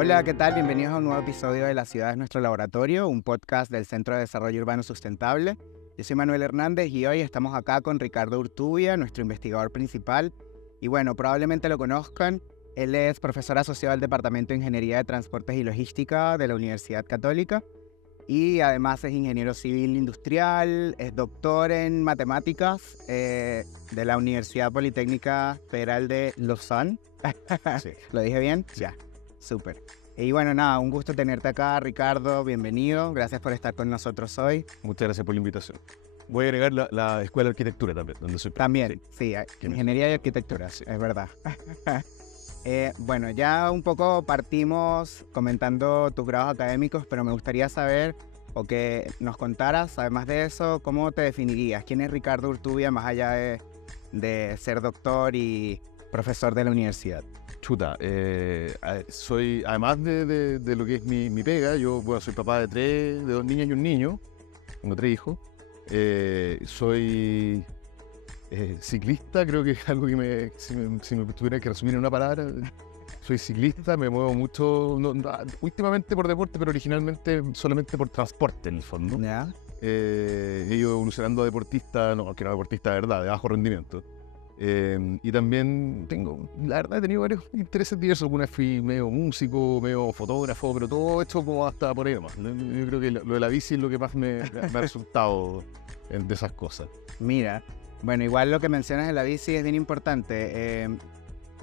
Hola, ¿qué tal? Bienvenidos a un nuevo episodio de La Ciudad es Nuestro Laboratorio, un podcast del Centro de Desarrollo Urbano Sustentable. Yo soy Manuel Hernández y hoy estamos acá con Ricardo Urtubia, nuestro investigador principal. Y bueno, probablemente lo conozcan. Él es profesor asociado al Departamento de Ingeniería de Transportes y Logística de la Universidad Católica. Y además es ingeniero civil industrial, es doctor en matemáticas de la Universidad Politécnica Federal de Lausanne. Sí. ¿Lo dije bien? Ya, súper. Y bueno, nada, un gusto tenerte acá, Ricardo, bienvenido. Gracias por estar con nosotros hoy. Muchas gracias por la invitación. Voy a agregar la Escuela de Arquitectura también, donde soy. También, sí, ingeniería y arquitectura, Sí. es verdad. Bueno, ya un poco partimos comentando tus grados académicos, pero me gustaría saber o que nos contaras, además de eso, ¿cómo te definirías? ¿Quién es Ricardo Urtubia más allá de ser doctor y profesor de la universidad? Chuta, soy, además de lo que es mi pega, yo soy papá de dos niñas y un niño, tengo 3 hijos. Soy ciclista, creo que es algo que si me tuviera que resumir en una palabra, soy ciclista, me muevo mucho, últimamente por deporte, pero originalmente solamente por transporte en el fondo. ¿Ya? He ido evolucionando a deportista, no, que no deportista de verdad, de bajo rendimiento. Y también la verdad he tenido varios intereses diversos. Alguna vez fui medio músico, medio fotógrafo, pero todo hecho como hasta por ahí nomás. Yo creo que lo de la bici es lo que más me ha resultado de esas cosas. Mira, bueno, igual lo que mencionas de la bici es bien importante.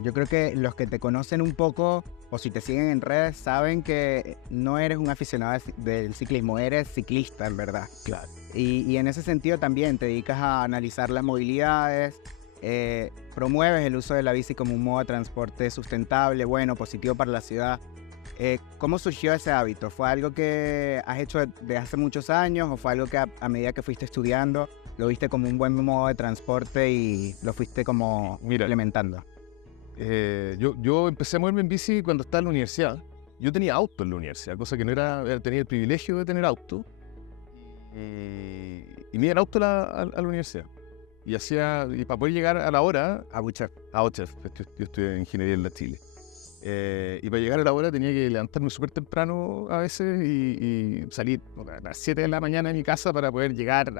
Yo creo que los que te conocen un poco o si te siguen en redes saben que no eres un aficionado del ciclismo, eres ciclista en verdad. Claro. Y en ese sentido también te dedicas a analizar las movilidades, promueves el uso de la bici como un modo de transporte sustentable, bueno, positivo para la ciudad. ¿Cómo surgió ese hábito? ¿Fue algo que has hecho de hace muchos años o fue algo que a medida que fuiste estudiando lo viste como un buen modo de transporte y lo fuiste como implementando? Yo empecé a moverme en bici cuando estaba en la universidad. Yo tenía auto en la universidad, cosa que no era, tenía el privilegio de tener auto. Y me iba en auto a la universidad. Y para poder llegar a la hora, A Buchef. a OCHEF, yo estudié ingeniería en la Chile. Y para llegar a la hora tenía que levantarme súper temprano a veces y salir a las 7 de la mañana de mi casa para poder llegar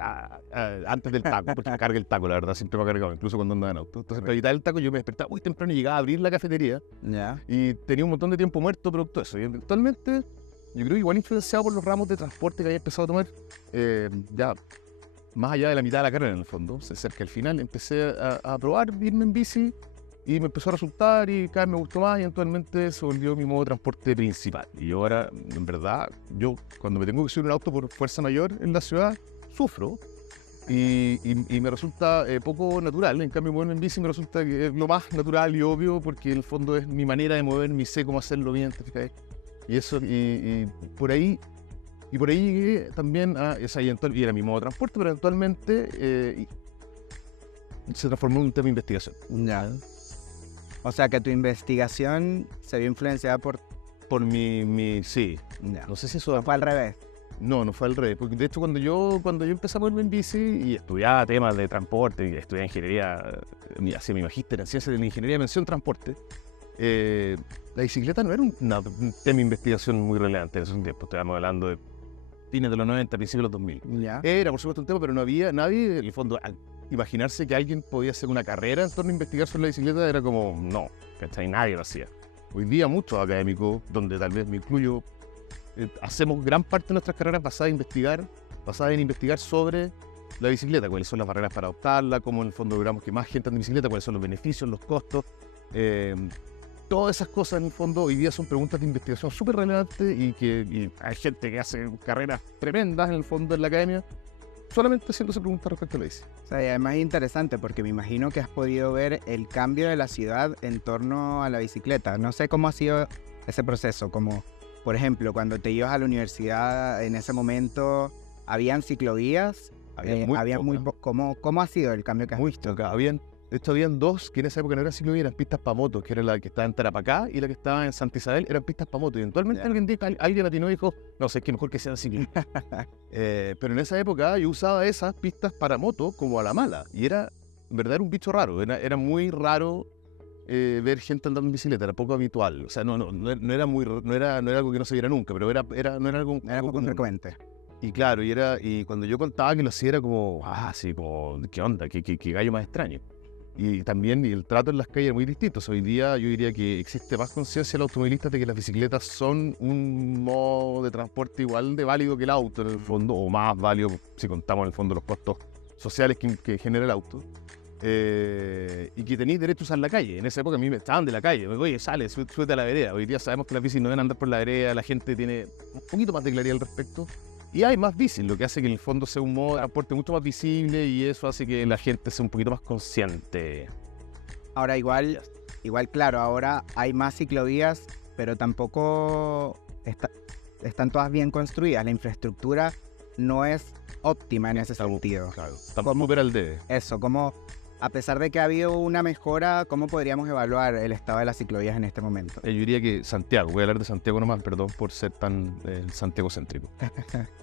antes del taco, porque me carga el taco, la verdad, siempre me ha cargado, incluso cuando andaba en auto. Entonces, para evitar el taco, yo me despertaba muy temprano y llegaba a abrir la cafetería Ya. y tenía un montón de tiempo muerto producto de eso. Y eventualmente, yo creo que igual influenciado por los ramos de transporte que había empezado a tomar, ya más allá de la mitad de la carrera en el fondo, cerca del final, empecé a probar irme en bici. Y me empezó a resultar y cada vez me gustó más y eventualmente se volvió mi modo de transporte principal. Y yo ahora, en verdad, cuando me tengo que subir un auto por fuerza mayor en la ciudad, sufro y me resulta poco natural. En cambio, moverme en bici me resulta que es lo más natural y obvio porque en el fondo es mi manera de moverme y sé cómo hacerlo bien, ¿te fijas? Y eso, y por ahí llegué también y era mi modo de transporte, pero eventualmente se transformó en un tema de investigación. Ya. O sea que tu investigación se vio influenciada por... Por sí. Ya. No sé si eso Fue al revés. No fue al revés. Porque de hecho cuando yo empecé a moverme en bici y estudiaba temas de transporte y estudiaba ingeniería, hacía mi magíster en ciencias de la ingeniería de mención transporte, la bicicleta no era un tema de investigación muy relevante en esos tiempos. Estábamos hablando de fines de los 90, principios de los 2000. Ya. Era por supuesto un tema, pero no había nadie, en el fondo, imaginarse que alguien podía hacer una carrera en torno a investigar sobre la bicicleta era como, no, ¿cachai? Nadie lo hacía. Hoy día muchos académicos, donde tal vez me incluyo, hacemos gran parte de nuestras carreras basadas en investigar sobre la bicicleta, cuáles son las barreras para adoptarla, cómo en el fondo logramos que más gente ande en bicicleta, cuáles son los beneficios, los costos. Todas esas cosas en el fondo hoy día son preguntas de investigación súper relevantes y hay gente que hace carreras tremendas en el fondo en la academia solamente haciéndose preguntas respecto a la bici. O sea, y además es interesante porque me imagino que has podido ver el cambio de la ciudad en torno a la bicicleta. No sé cómo ha sido ese proceso, como por ejemplo, cuando te ibas a la universidad en ese momento, ¿habían ciclovías? Había muy ¿Cómo ha sido el cambio que has visto? Acá de hecho, habían dos que en esa época no eran ciclovías, eran pistas para motos, que era la que estaba en Tarapacá y la que estaba en Santa Isabel, eran pistas para motos. Y eventualmente alguien atinó y dijo, no sé, es que mejor que sean ciclistas. Pero en esa época yo usaba esas pistas para moto como a la mala. Y en verdad era un bicho raro, era muy raro ver gente andando en bicicleta, era poco habitual. O sea, no era algo que no se viera nunca, pero no era algo, Era poco común. frecuente. Y claro, y cuando yo contaba que lo hacía era como, así como, ¿qué onda? ¿Qué gallo más extraño? Y también el trato en las calles es muy distinto. O sea, hoy día yo diría que existe más conciencia en los automovilistas de que las bicicletas son un modo de transporte igual de válido que el auto en el fondo, o más válido si contamos en el fondo los costos sociales que genera el auto. Y que tenéis derecho a usar la calle. En esa época a mí me echaban de la calle. Oye, sale, súbete a la vereda. Hoy día sabemos que las bicis no deben andar por la vereda, la gente tiene un poquito más de claridad al respecto. Y hay más bicis, lo que hace que en el fondo sea un modo de transporte mucho más visible y eso hace que la gente sea un poquito más consciente. Ahora igual, claro, ahora hay más ciclovías, pero tampoco están todas bien construidas. La infraestructura no es óptima en ese sentido. Claro, tampoco opera el debe. Eso, como a pesar de que ha habido una mejora, ¿cómo podríamos evaluar el estado de las ciclovías en este momento? Yo diría que Santiago, voy a hablar de Santiago nomás, perdón por ser tan Santiago-céntrico.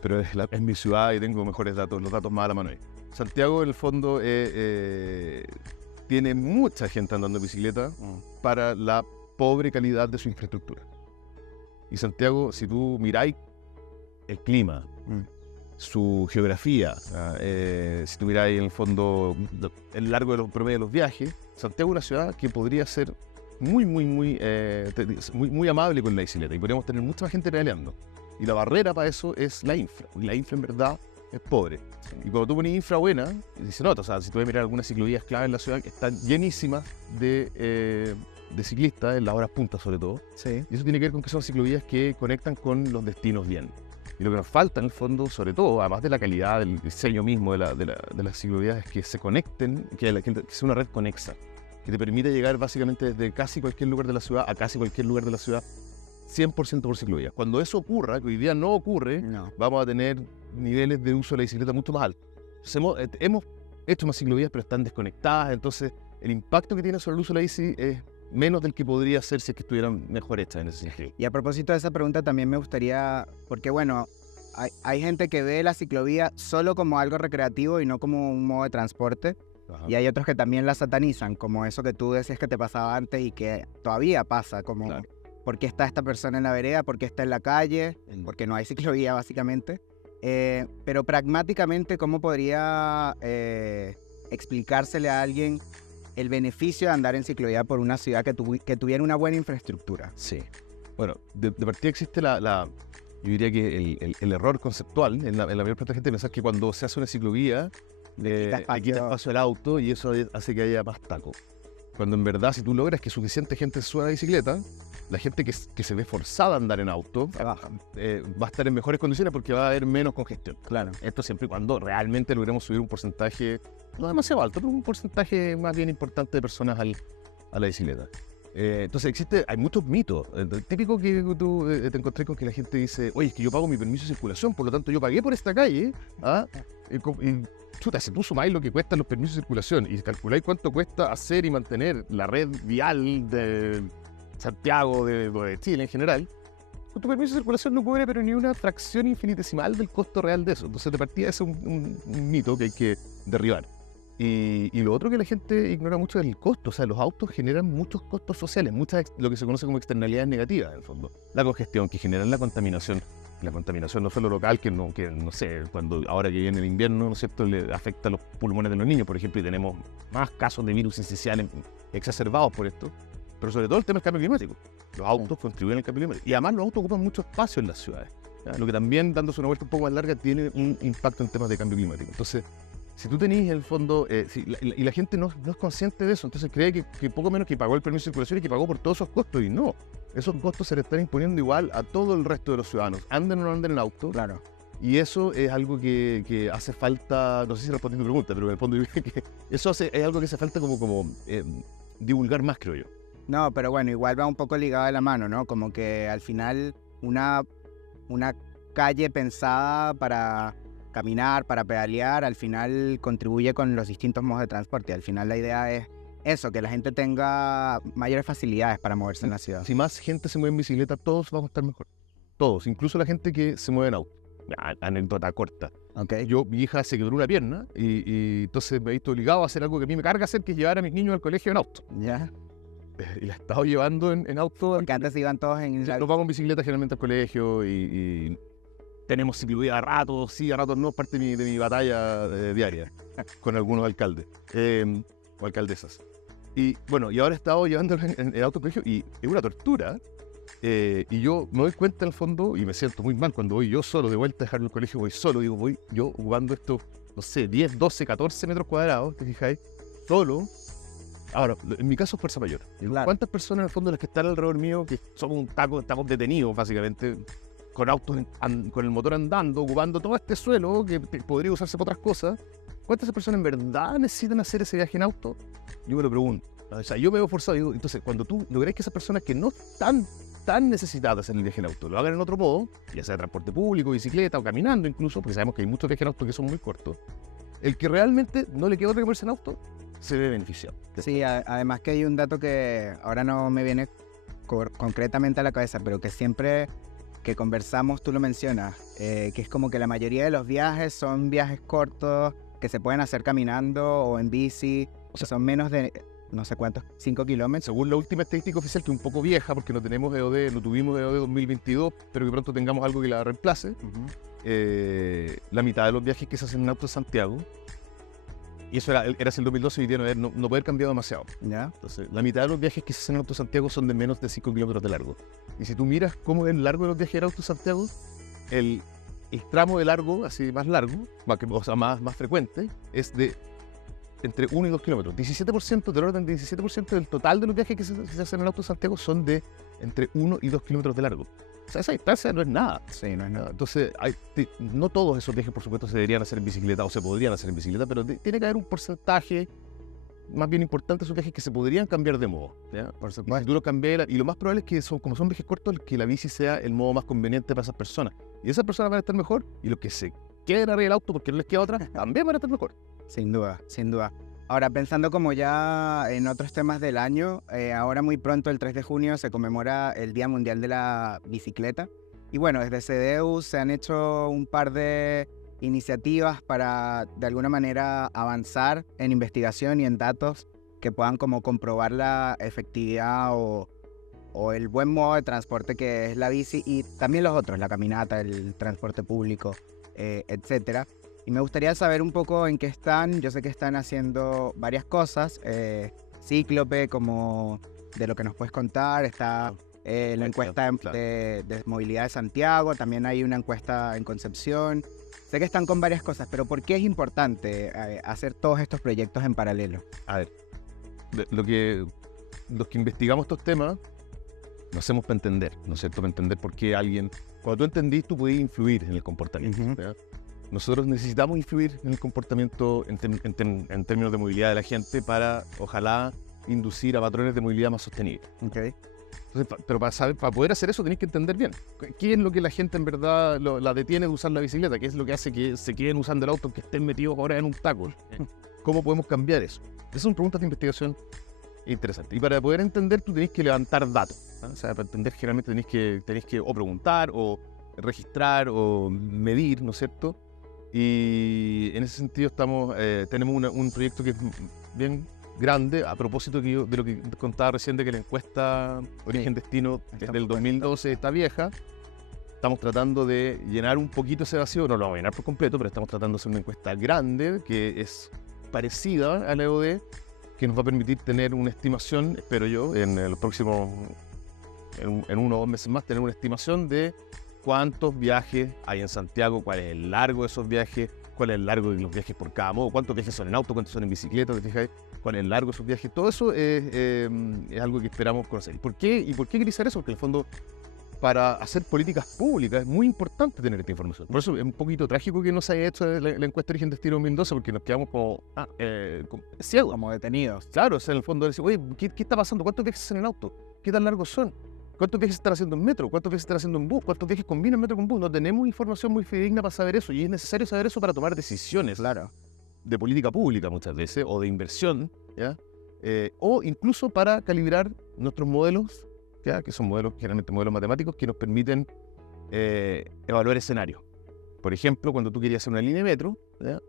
Pero es mi ciudad y tengo mejores datos, los datos más a la mano ahí. Santiago, en el fondo, tiene mucha gente andando en bicicleta para la pobre calidad de su infraestructura. Y Santiago, si tú miráis el clima, su geografía, si tú miráis en el fondo el largo de los promedios de los viajes, Santiago es una ciudad que podría ser muy amable con la bicicleta y podríamos tener mucha más gente pedaleando. Y la barrera para eso es la infra. Y la infra en verdad es pobre. Sí. Y cuando tú pones infra buena, se nota, o sea, si tú ves mirar algunas ciclovías clave en la ciudad que están llenísimas de ciclistas, en las horas puntas sobre todo. Sí. Y eso tiene que ver con que son ciclovías que conectan con los destinos bien. Y lo que nos falta en el fondo, sobre todo, además de la calidad del diseño mismo de las ciclovías, es que se conecten, que sea una red conexa, que te permita llegar básicamente desde casi cualquier lugar de la ciudad a casi cualquier lugar de la ciudad 100% por ciclovía. Cuando eso ocurra, que hoy día no ocurre, vamos a tener niveles de uso de la bicicleta mucho más altos. Hemos hecho más ciclovías, pero están desconectadas, entonces el impacto que tiene sobre el uso de la bici es menos del que podría ser si es que estuvieran mejor hechas en ese sentido. Y a propósito de esa pregunta también me gustaría, porque bueno, hay gente que ve la ciclovía solo como algo recreativo y no como un modo de transporte. Ajá. Y hay otros que también la satanizan, como eso que tú decías que te pasaba antes y que todavía pasa, como claro. ¿Por qué está esta persona en la vereda? ¿Por qué está en la calle? Porque no hay ciclovía básicamente. Pero pragmáticamente, ¿cómo podría explicársele a alguien el beneficio de andar en ciclovía por una ciudad que tuviera una buena infraestructura? Sí. Bueno, de partida existe yo diría que el error conceptual en la mayor parte de la gente pensar que cuando se hace una ciclovía le quita espacio al auto y eso hace que haya más taco. Cuando en verdad, si tú logras que suficiente gente suba a la bicicleta, la gente que se ve forzada a andar en auto va a estar en mejores condiciones porque va a haber menos congestión. Claro. Esto siempre y cuando realmente logremos subir un porcentaje, no demasiado alto, pero un porcentaje más bien importante de personas a la bicicleta. Entonces hay muchos mitos. Típico que tú te encontré con que la gente dice, oye, es que yo pago mi permiso de circulación, por lo tanto yo pagué por esta calle. Chuta, si tú sumáis lo que cuestan los permisos de circulación y calculáis cuánto cuesta hacer y mantener la red vial de Santiago, de Chile en general, con tu permiso de circulación no cubre pero ni una fracción infinitesimal del costo real de eso. Entonces de partida ese es un mito que hay que derribar. Y lo otro que la gente ignora mucho es el costo. O sea, los autos generan muchos costos sociales, lo que se conoce como externalidades negativas, en el fondo. La congestión que generan la contaminación no solo local, que no sé, ahora que viene el invierno, ¿no es cierto?, le afecta a los pulmones de los niños, por ejemplo, y tenemos más casos de virus esenciales exacerbados por esto. Pero sobre todo el tema del cambio climático. Los autos contribuyen al cambio climático. Y además los autos ocupan mucho espacio en las ciudades, ¿ya? Lo que también, dándose una vuelta un poco más larga, tiene un impacto en temas de cambio climático. Entonces, si tú tenés en el fondo, y la gente no es consciente de eso, entonces cree que poco menos que pagó el permiso de circulación y que pagó por todos esos costos, y no. Esos costos se le están imponiendo igual a todo el resto de los ciudadanos, anden o no anden en auto. Claro. Y eso es algo que hace falta, no sé si respondí tu pregunta, pero en el fondo que eso es algo que hace falta como divulgar más, creo yo. No, pero bueno, igual va un poco ligado de la mano, ¿no? Como que al final una calle pensada para caminar, para pedalear, al final contribuye con los distintos modos de transporte. Al final la idea es eso, que la gente tenga mayores facilidades para moverse en la ciudad. Si más gente se mueve en bicicleta, todos vamos a estar mejor. Todos, incluso la gente que se mueve en auto. Anécdota corta. Okay. Mi hija se quebró una pierna y entonces me he visto obligado a hacer algo que a mí me carga hacer, que es llevar a mis niños al colegio en auto. ¿Ya? y la he estado llevando en auto. Porque antes iban todos en la... Nos vamos en bicicleta generalmente al colegio y tenemos ciclovía a ratos, sí, a ratos no, es parte de mi batalla diaria con algunos alcaldes o alcaldesas. Y bueno, y ahora he estado llevándolo en el auto al colegio y es una tortura. Y yo me doy cuenta en el fondo y me siento muy mal cuando voy yo solo de vuelta a dejarlo en el colegio, voy solo, digo, voy yo ocupando estos, no sé, 10, 12, 14 metros cuadrados, ¿te fijáis? Solo. Ahora, en mi caso es fuerza mayor. Claro. ¿Cuántas personas en el fondo las que están alrededor mío, que son un taco, estamos detenidos básicamente, con autos, con el motor andando, ocupando todo este suelo que podría usarse para otras cosas? ¿Cuántas personas en verdad necesitan hacer ese viaje en auto? Yo me lo pregunto. O sea, yo me veo forzado. Digo, entonces, cuando tú logres que esas personas que no están tan necesitadas en el viaje en auto lo hagan en otro modo, ya sea transporte público, bicicleta o caminando incluso, porque sabemos que hay muchos viajes en auto que son muy cortos, el que realmente no le queda otra que ponerse en auto, se ve beneficiado. Sí, además que hay un dato que ahora no me viene concretamente a la cabeza, pero que siempre que conversamos tú lo mencionas, que es como que la mayoría de los viajes son viajes cortos que se pueden hacer caminando o en bici, o sea, son menos de, no sé cuántos, 5 kilómetros. Según la última estadística oficial, que es un poco vieja, porque no tenemos EOD, no tuvimos EOD 2022, pero que pronto tengamos algo que la reemplace, la mitad de los viajes que se hacen en auto es Santiago, y eso era hacia el 2012, hoy día no puede haber cambiado demasiado. ¿Ya? Entonces, la mitad de los viajes que se hacen en Auto Santiago son de menos de 5 kilómetros de largo. Y si tú miras cómo es el largo de los viajes en Auto Santiago, el tramo de largo, así más largo, o sea, más frecuente, es de entre 1 y 2 kilómetros. 17%, del orden de 17% del total de los viajes que se hacen en Auto Santiago son de entre 1 y 2 kilómetros de largo. O sea, esa distancia no es nada. Sí, no es nada. Entonces, no todos esos viajes, por supuesto, se deberían hacer en bicicleta o se podrían hacer en bicicleta, pero tiene que haber un porcentaje más bien importante de esos viajes que se podrían cambiar de modo, ¿ya? Por supuesto. Y si tú lo cambias, y lo más probable es que como son viajes cortos, que la bici sea el modo más conveniente para esas personas. Y esas personas van a estar mejor, y los que se queden arriba del auto porque no les queda otra, también van a estar mejor. Sin duda, sin duda. Ahora, pensando como ya en otros temas del año, ahora muy pronto, el 3 de junio, se conmemora el Día Mundial de la Bicicleta. Y bueno, desde CDEU se han hecho un par de iniciativas para, de alguna manera, avanzar en investigación y en datos que puedan como comprobar la efectividad o el buen modo de transporte que es la bici y también los otros, la caminata, el transporte público, etcétera. Y me gustaría saber un poco en qué están. Yo sé que están haciendo varias cosas. Cíclope, como de lo que nos puedes contar, está la encuesta de movilidad de Santiago, también hay una encuesta en Concepción. Sé que están con varias cosas, pero ¿por qué es importante hacer todos estos proyectos en paralelo? A ver, los que investigamos estos temas, lo hacemos para entender, ¿no es cierto? Para entender por qué alguien... Cuando tú entendís, tú podés influir en el comportamiento, ¿ya? Nosotros necesitamos influir en el comportamiento en términos de movilidad de la gente para, ojalá, inducir a patrones de movilidad más sostenibles. Okay. Entonces, pero para poder hacer eso tenés que entender bien qué es lo que la gente en verdad la detiene de usar la bicicleta, qué es lo que hace que se queden usando el auto, que estén metidos ahora en un taco. ¿Cómo podemos cambiar eso? Esas son preguntas de investigación interesantes. Y para poder entender, tú tenés que levantar datos, ¿no? O sea, para entender, generalmente tenés que o preguntar, o registrar, o medir, ¿no es cierto? Y en ese sentido tenemos un proyecto que es bien grande, a propósito de lo que contaba recién, de que la encuesta Origen-Destino del 2012 está vieja. Estamos tratando de llenar un poquito ese vacío, no lo vamos a llenar por completo, pero estamos tratando de hacer una encuesta grande que es parecida a la EOD, que nos va a permitir tener una estimación, espero yo, en los próximos, en 1 o 2 meses más, tener una estimación de cuántos viajes hay en Santiago, cuál es el largo de esos viajes, cuál es el largo de los viajes por cada modo, cuántos viajes son en auto, cuántos son en bicicleta, ¿te fijas? Cuál es el largo de esos viajes. Todo eso es algo que esperamos conocer. ¿Y por qué quería hacer eso? Porque en el fondo, para hacer políticas públicas es muy importante tener esta información. Por eso es un poquito trágico que no se haya hecho la encuesta Origen Destino 2012, porque nos quedamos como ciegos. Como detenidos. Claro, o sea, en el fondo decir, oye, ¿qué está pasando? ¿Cuántos viajes hacen en auto? ¿Qué tan largos son? ¿Cuántos viajes se están haciendo en metro? ¿Cuántos viajes se están haciendo en bus? ¿Cuántos viajes combinan metro con bus? No tenemos información muy fidedigna para saber eso, y es necesario saber eso para tomar decisiones, claro, de política pública muchas veces, o de inversión, ¿ya? O incluso para calibrar nuestros modelos, ¿ya? Que son generalmente modelos matemáticos que nos permiten evaluar escenarios. Por ejemplo, cuando tú querías hacer una línea de metro, ¿ya?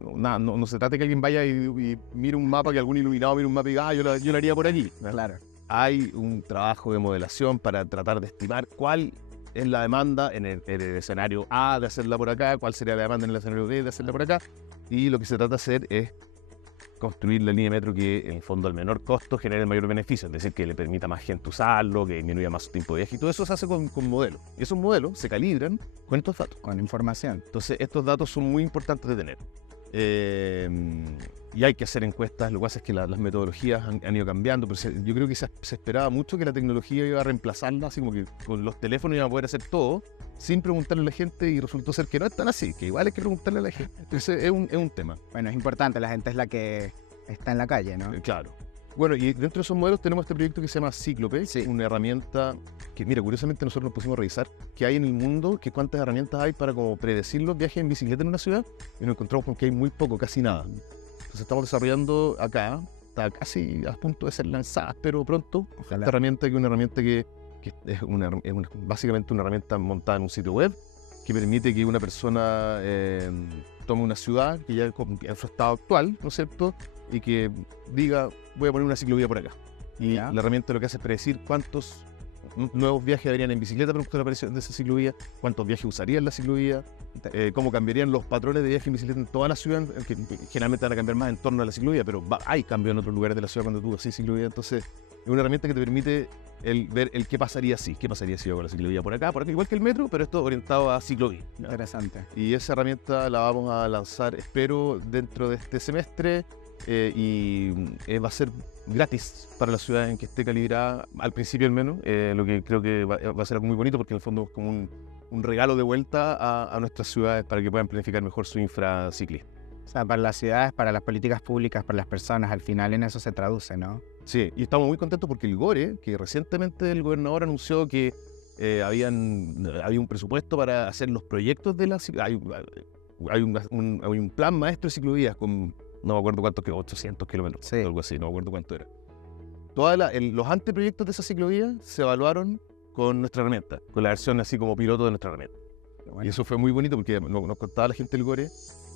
No se trata de que alguien vaya y mire un mapa, que algún iluminado mire un mapa y diga, yo lo haría por aquí, ¿ya? Claro. hay un trabajo de modelación para tratar de estimar cuál es la demanda en el escenario A de hacerla por acá, cuál sería la demanda en el escenario B de hacerla por acá, y lo que se trata de hacer es construir la línea de metro que en el fondo al menor costo genere el mayor beneficio, es decir, que le permita a más gente usarlo, que disminuya más su tiempo de viaje, y todo eso se hace con modelos. Y esos modelos se calibran con estos datos. Con información. Entonces, estos datos son muy importantes de tener. Y hay que hacer encuestas, lo que pasa es que las metodologías han ido cambiando, pero yo creo que se esperaba mucho que la tecnología iba a reemplazarla, así como que con los teléfonos iban a poder hacer todo sin preguntarle a la gente, y resultó ser que no es tan así, que igual hay que preguntarle a la gente. Entonces es un tema. Bueno, es importante, la gente es la que está en la calle, ¿no? Claro. Bueno, y dentro de esos modelos tenemos este proyecto que se llama Cíclope, Sí. una herramienta que, mira, curiosamente nosotros nos pusimos a revisar qué hay en el mundo, que cuántas herramientas hay para como predecir los viajes en bicicleta en una ciudad, y nos encontramos con que hay muy poco, casi nada. Entonces estamos desarrollando acá, está casi a punto de ser lanzada, pero pronto, Ojalá. esta herramienta, que es una herramienta que es básicamente una herramienta montada en un sitio web, que permite que una persona tome una ciudad que ya en su estado actual, ¿no es cierto?, y que diga, voy a poner una ciclovía por acá. Y Ya. la herramienta lo que hace es predecir cuántos nuevos viajes habrían en bicicleta producto de la aparición de esa ciclovía, cuántos viajes usarían la ciclovía, cómo cambiarían los patrones de viaje en bicicleta en toda la ciudad, que generalmente van a cambiar más en torno a la ciclovía, pero hay cambios en otros lugares de la ciudad cuando tú haces ciclovía. Entonces es una herramienta que te permite ver el qué pasaría si yo hago la ciclovía por acá, igual que el metro, pero esto orientado a ciclovía, ¿no? Interesante. Y esa herramienta la vamos a lanzar, espero, dentro de este semestre, y va a ser gratis para la ciudad en que esté calibrada, al principio al menos, lo que creo que va a ser algo muy bonito, porque en el fondo es como un regalo de vuelta a nuestras ciudades para que puedan planificar mejor su infraciclista. O sea, para las ciudades, para las políticas públicas, para las personas, al final en eso se traduce, ¿no? Sí, y estamos muy contentos porque el GORE, que recientemente el gobernador anunció que había un presupuesto para hacer los proyectos de la ciudad. Hay un plan maestro de ciclovías con, no me acuerdo cuántos, 800 kilómetros, Sí. algo así, no me acuerdo cuánto era. Los anteproyectos de esa ciclovía se evaluaron con nuestra herramienta, con la versión así como piloto de nuestra herramienta. Bueno, Y eso fue muy bonito porque nos contaba la gente del GORE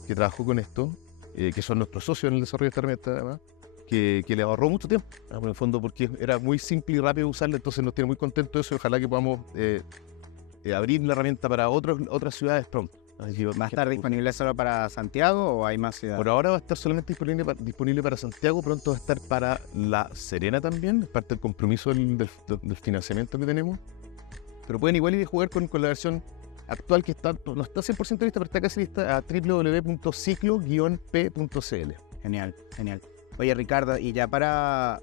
que trabajó con esto, que son nuestros socios en el desarrollo de esta herramienta, además, que le ahorró mucho tiempo, en el fondo, porque era muy simple y rápido usarla. Entonces nos tiene muy contentos eso, y ojalá que podamos abrir la herramienta para otras ciudades pronto. Así que ¿va a estar disponible solo para Santiago o hay más ciudades? por ahora va a estar solamente disponible para Santiago, pronto va a estar para La Serena también, es parte del compromiso del financiamiento que tenemos. Pero pueden igual ir a jugar con la versión actual, que no está 100% lista, pero está casi lista, a www.ciclo-p.cl. Genial, genial. Oye, Ricardo, y ya para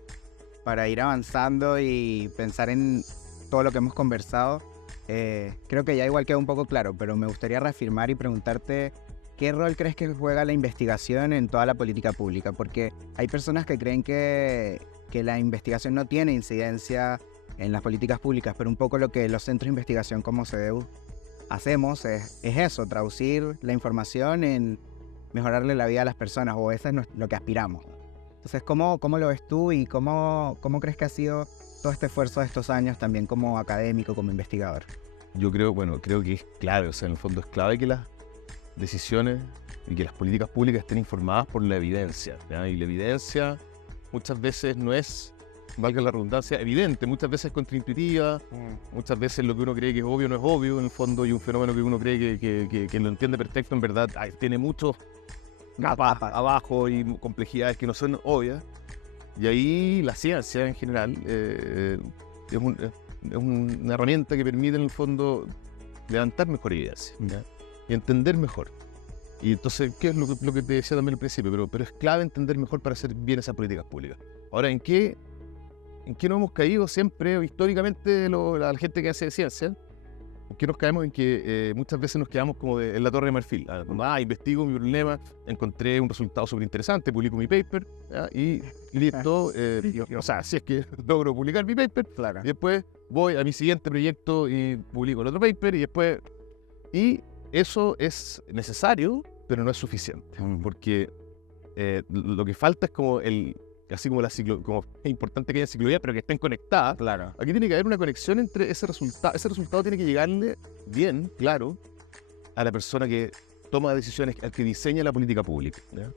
ir avanzando y pensar en todo lo que hemos conversado, creo que ya igual queda un poco claro, pero me gustaría reafirmar y preguntarte qué rol crees que juega la investigación en toda la política pública, porque hay personas que creen que la investigación no tiene incidencia en las políticas públicas, pero un poco lo que los centros de investigación como CDU hacemos es eso, traducir la información en mejorarle la vida a las personas, o eso es lo que aspiramos. Entonces, ¿cómo lo ves tú y cómo crees que ha sido todo este esfuerzo de estos años también como académico, como investigador? Yo creo que es clave, o sea, en el fondo es clave que las decisiones y que las políticas públicas estén informadas por la evidencia, ¿ya? Y la evidencia muchas veces no es, valga la redundancia, evidente, muchas veces es contraintuitiva, muchas veces lo que uno cree que es obvio no es obvio, en el fondo, y un fenómeno que uno cree que lo entiende perfecto, en verdad tiene muchos capas abajo y complejidades que no son obvias. Y ahí la ciencia en general es una herramienta que permite en el fondo levantar mejor evidencia, ¿ya? Y entender mejor. Y entonces, ¿qué es lo que te decía también al principio? Pero es clave entender mejor para hacer bien esas políticas públicas. Ahora, ¿en qué no hemos caído siempre históricamente la gente que hace ciencia? ¿En qué nos caemos? En que muchas veces nos quedamos como en la Torre de Marfil. Investigo mi problema, encontré un resultado súper interesante, publico mi paper, ¿ya? Y listo. O sea, si es que logro publicar mi paper, Claro. y después voy a mi siguiente proyecto y publico el otro paper, y después... Y eso es necesario, pero no es suficiente, porque lo que falta es como así como como es importante que haya ciclovía, pero que estén conectadas. Claro. Aquí tiene que haber una conexión entre ese resultado. Ese resultado tiene que llegarle bien, claro, a la persona que toma decisiones, al que diseña la política pública, ¿ya?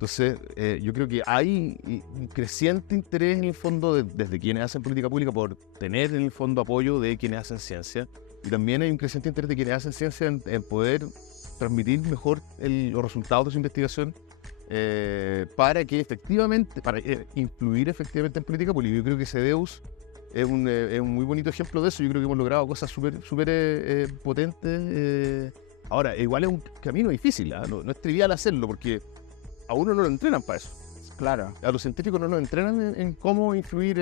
Entonces, yo creo que hay un creciente interés en el fondo desde quienes hacen política pública por tener en el fondo apoyo de quienes hacen ciencia. Y también hay un creciente interés de quienes hacen ciencia en poder transmitir mejor los resultados de su investigación para que efectivamente, para influir efectivamente en política pública. Yo creo que CEDEUS es un muy bonito ejemplo de eso. Yo creo que hemos logrado cosas súper potentes. Ahora, igual es un camino difícil, ¿eh? No es trivial hacerlo porque a uno no lo entrenan para eso. Claro. A los científicos no nos entrenan en cómo influir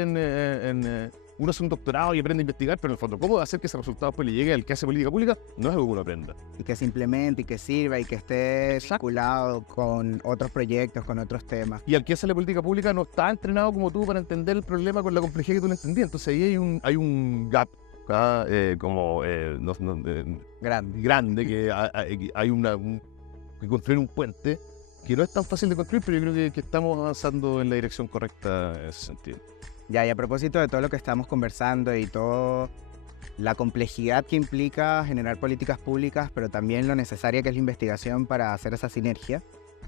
uno hace un doctorado y aprende a investigar, pero en el fondo, cómo hacer que ese resultado pues le llegue al que hace política pública, no es algo que uno aprenda. Y que se implemente y que sirva y que esté vinculado con otros proyectos, con otros temas. Y al que hace la política pública no está entrenado como tú para entender el problema con la complejidad que tú lo entendías. Entonces ahí hay un gap acá, grande, que hay que construir un puente que no es tan fácil de construir, pero yo creo que estamos avanzando en la dirección correcta en ese sentido. Ya, y a propósito de todo lo que estamos conversando y toda la complejidad que implica generar políticas públicas, pero también lo necesaria que es la investigación para hacer esa sinergia,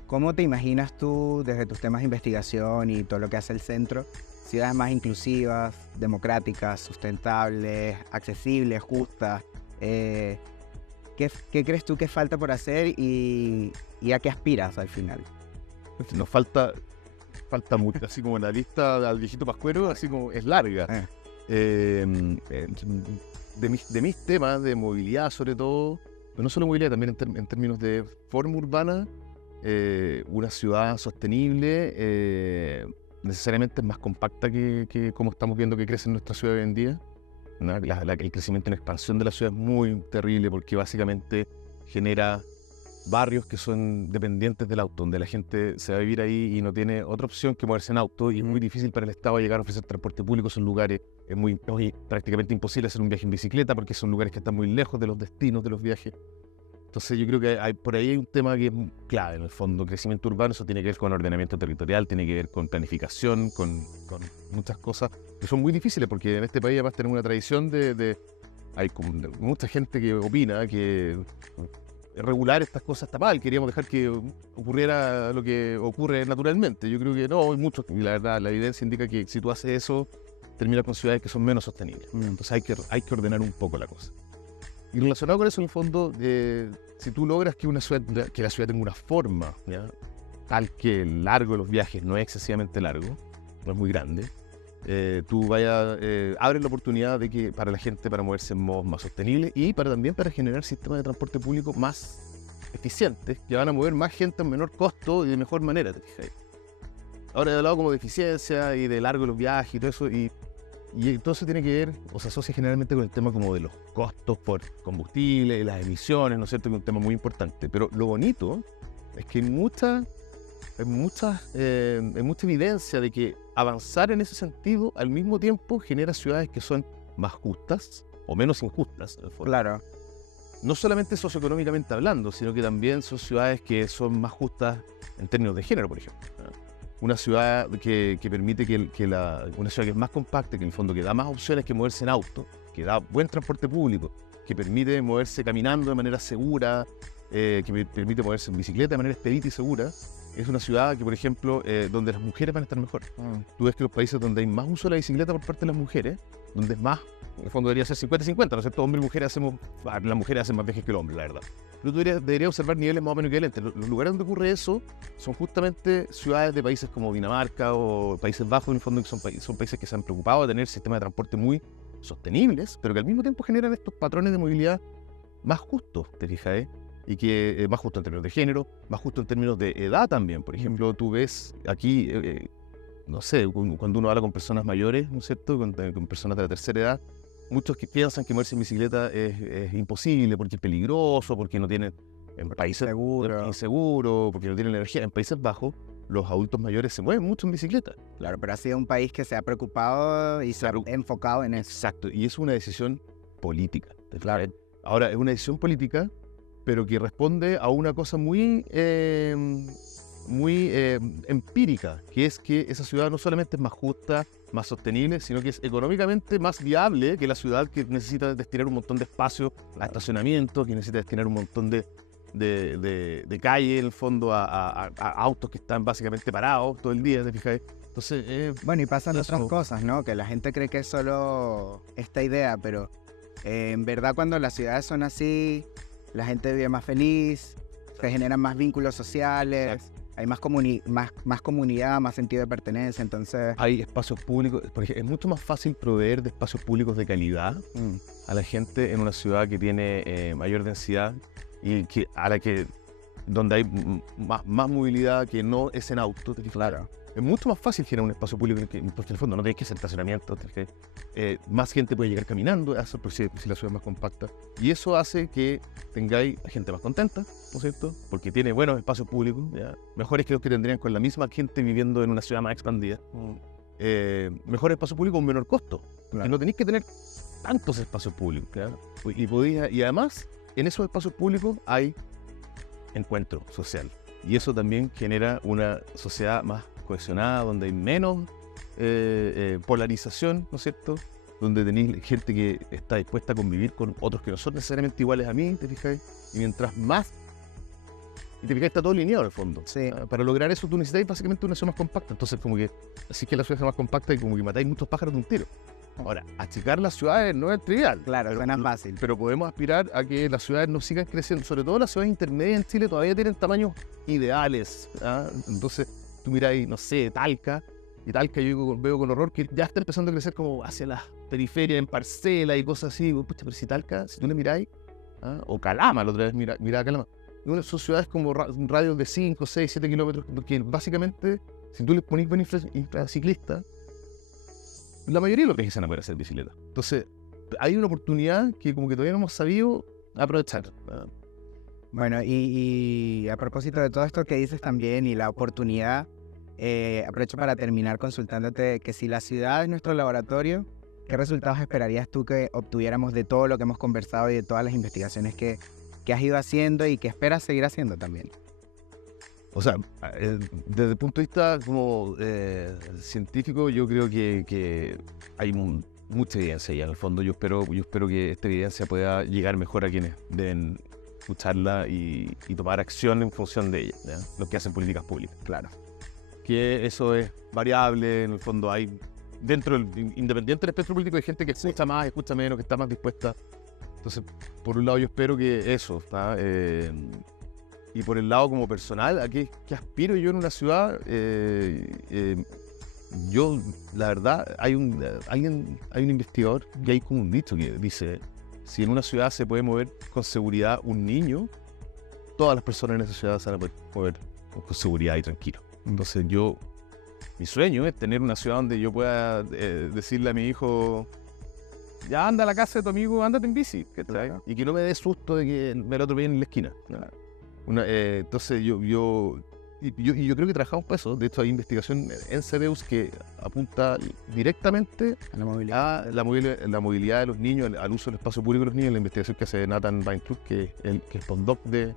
¿cómo te imaginas tú, desde tus temas de investigación y todo lo que hace el centro, ciudades más inclusivas, democráticas, sustentables, accesibles, justas? ¿Qué crees tú que falta por hacer y a qué aspiras al final? Nos falta mucho, así como la lista al viejito Pascuero, así como es larga. De mis temas de movilidad sobre todo, pero no solo movilidad, también en términos de forma urbana, una ciudad sostenible necesariamente es más compacta que como estamos viendo que crece en nuestra ciudad hoy en día. ¿No? El crecimiento en expansión de la ciudad es muy terrible porque básicamente genera barrios que son dependientes del auto, donde la gente se va a vivir ahí y no tiene otra opción que moverse en auto, y es muy difícil para el Estado llegar a ofrecer transporte público a esos lugares. Es prácticamente imposible hacer un viaje en bicicleta porque son lugares que están muy lejos de los destinos de los viajes. Entonces yo creo que por ahí hay un tema que es clave en el fondo. Crecimiento urbano, eso tiene que ver con ordenamiento territorial, tiene que ver con planificación, con muchas cosas que son muy difíciles porque en este país además tenemos una tradición hay mucha gente que opina que regular estas cosas está mal, queríamos dejar que ocurriera lo que ocurre naturalmente. Yo creo que no, hay muchos, y la verdad, la evidencia indica que si tú haces eso, terminas con ciudades que son menos sostenibles. Entonces hay que ordenar un poco la cosa. Y relacionado con eso, en el fondo, si tú logras que la ciudad tenga una forma, ¿ya? Tal que el largo de los viajes no es excesivamente largo, no es muy grande, tú abres la oportunidad para la gente para moverse en modos más sostenibles y también para generar sistemas de transporte público más eficientes que van a mover más gente a menor costo y de mejor manera, ¿te fijas? Ahora he hablado como de eficiencia y de largo de los viajes y todo eso, y todo eso tiene que ver, o se asocia generalmente con el tema como de los costos por combustible, las emisiones, ¿no es cierto? Que es un tema muy importante. Pero lo bonito es que hay mucha evidencia de que avanzar en ese sentido al mismo tiempo genera ciudades que son más justas o menos injustas, en el fondo. Claro. No solamente socioeconómicamente hablando, sino que también son ciudades que son más justas en términos de género, por ejemplo. Una ciudad que permite una ciudad que es más compacta, que en el fondo que da más opciones que moverse en auto, que da buen transporte público, que permite moverse caminando de manera segura, que permite moverse en bicicleta de manera expedita y segura, es una ciudad que, por ejemplo, donde las mujeres van a estar mejor. Tú ves que los países donde hay más uso de la bicicleta por parte de las mujeres, donde es más, en el fondo debería ser 50-50, ¿no es cierto? Hombres y mujeres las mujeres hacen más viajes que los hombres, la verdad. Pero tú deberías observar niveles más o menos equivalentes. Los lugares donde ocurre eso son justamente ciudades de países como Dinamarca o Países Bajos, en el fondo, que son países que se han preocupado de tener sistemas de transporte muy sostenibles, pero que al mismo tiempo generan estos patrones de movilidad más justos, ¿te fijas? Y que más justo en términos de género, más justo en términos de edad también. Por ejemplo, tú ves aquí, no sé, cuando uno habla con personas mayores, ¿no es cierto?, con personas de la tercera edad, muchos que piensan que moverse en bicicleta es imposible porque es peligroso, porque no tienen, en países inseguros, porque no tienen energía. En Países Bajos, los adultos mayores se mueven mucho en bicicleta. Claro, pero ha sido un país que se ha preocupado y se ha enfocado en eso. Exacto, y es una decisión política. Claro. Ahora, es una decisión política, pero que responde a una cosa muy empírica, que es que esa ciudad no solamente es más justa, más sostenible, sino que es económicamente más viable que la ciudad que necesita destinar un montón de espacio a estacionamiento, que necesita destinar un montón de de calle, en el fondo, a autos que están básicamente parados todo el día, ¿te fijas? Entonces, Bueno, y pasan eso. otras cosas, ¿no? Que la gente cree que es solo esta idea, pero en verdad cuando las ciudades son así, la gente vive más feliz, se generan más vínculos sociales, hay más comunidad, más sentido de pertenencia, entonces... Hay espacios públicos, porque es mucho más fácil proveer de espacios públicos de calidad a la gente en una ciudad que tiene mayor densidad y donde hay más movilidad que no es en auto. Claro. Es mucho más fácil generar un espacio público porque en el fondo no tienes que hacer estacionamiento, más gente puede llegar caminando, si la ciudad es más compacta. Y eso hace que tengáis gente más contenta, ¿no es cierto? Porque tiene buenos espacios públicos, ¿ya? Mejores que los que tendrían con la misma gente viviendo en una ciudad más expandida. Mejores espacios públicos con menor costo. Claro. Que no tenéis que tener tantos espacios públicos, claro. Y además, en esos espacios públicos hay encuentro social. Y eso también genera una sociedad más cohesionada, donde hay menos polarización, ¿no es cierto? Donde tenéis gente que está dispuesta a convivir con otros que no son necesariamente iguales a mí, ¿te fijáis? Y mientras más... Y te fijáis, está todo lineado en el fondo. Sí. Para lograr eso tú necesitáis básicamente una ciudad más compacta. Entonces como que, así que la ciudad sea más compacta y como que matáis muchos pájaros de un tiro. Ahora, achicar las ciudades no es trivial. Claro, suena fácil. Pero podemos aspirar a que las ciudades no sigan creciendo. Sobre todo las ciudades intermedias en Chile todavía tienen tamaños ideales. Entonces, tú miráis, no sé, Talca. Y Talca yo veo con horror que ya está empezando a crecer como hacia las periferias, en parcelas y cosas así. Pucha, pero si Talca, si tú le miráis, o Calama, la otra vez miraba Calama. Son ciudades como radios de 5, 6, 7 kilómetros, que básicamente, si tú les pones buen infraciclista, la mayoría de los viajes se van a poder hacer bicicleta. Entonces, hay una oportunidad que como que todavía no hemos sabido aprovechar. Bueno, y a propósito de todo esto que dices también y la oportunidad, aprovecho para terminar consultándote que si la ciudad es nuestro laboratorio, ¿qué resultados esperarías tú que obtuviéramos de todo lo que hemos conversado y de todas las investigaciones que has ido haciendo y que esperas seguir haciendo también? O sea, desde el punto de vista como científico, yo creo que hay mucha evidencia ya en el fondo. Yo espero que esta evidencia pueda llegar mejor a quienes deben escucharla y tomar acción en función de ella, ¿ya? Los que hacen políticas públicas. Claro. Que eso es variable, en el fondo hay, independiente del espectro político, hay gente que escucha más, escucha menos, que está más dispuesta. Entonces, por un lado yo espero que eso, ¿está? Y por el lado como personal, ¿a qué aspiro yo en una ciudad? Yo, la verdad, hay un investigador que hay como un dicho que dice, si en una ciudad se puede mover con seguridad un niño, todas las personas en esa ciudad se van a poder mover con seguridad y tranquilo. Entonces mi sueño es tener una ciudad donde yo pueda decirle a mi hijo, ya anda a la casa de tu amigo, ándate en bici, Claro. y que no me dé susto de que me lo atropellen en la esquina. Claro. Entonces yo creo que trabajamos para eso. De hecho hay investigación en CEDEUS que apunta directamente A la movilidad. a la movilidad de los niños, al uso del espacio público de los niños, la investigación que hace Nathan Weintraub, que es el postdoc del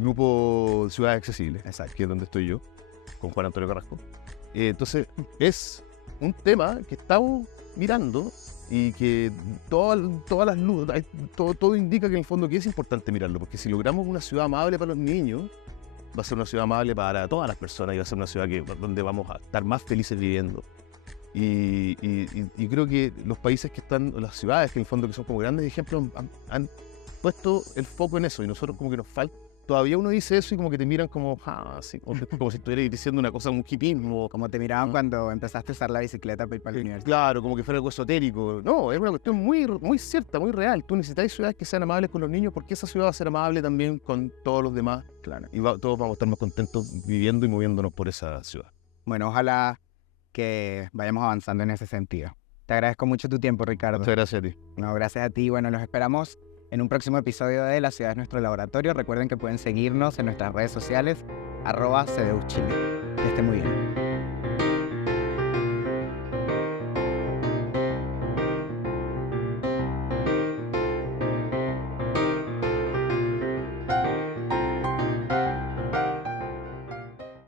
grupo Ciudades Accesibles, Exacto. que es donde estoy yo, con Juan Antonio Carrasco. Entonces es un tema que estamos mirando y que todas las luces, todo indica que en el fondo que es importante mirarlo, porque si logramos una ciudad amable para los niños, va a ser una ciudad amable para todas las personas y va a ser una ciudad donde vamos a estar más felices viviendo. Y creo que los países que están, las ciudades que en el fondo que son como grandes ejemplos, han puesto el foco en eso y nosotros como que nos falta. Todavía uno dice eso y como que te miran como, así, como si estuvieras diciendo una cosa, un hipismo. Como te miraban cuando empezaste a usar la bicicleta para ir para la universidad. Claro, como que fuera algo esotérico. No, es una cuestión muy, muy cierta, muy real. Tú necesitas ciudades que sean amables con los niños porque esa ciudad va a ser amable también con todos los demás. Claro. Y todos vamos a estar más contentos viviendo y moviéndonos por esa ciudad. Bueno, ojalá que vayamos avanzando en ese sentido. Te agradezco mucho tu tiempo, Ricardo. Muchas gracias a ti. No, gracias a ti. Bueno, los esperamos en un próximo episodio de La Ciudad es Nuestro Laboratorio. Recuerden que pueden seguirnos en nuestras redes sociales, @CDUchile. Que esté muy bien.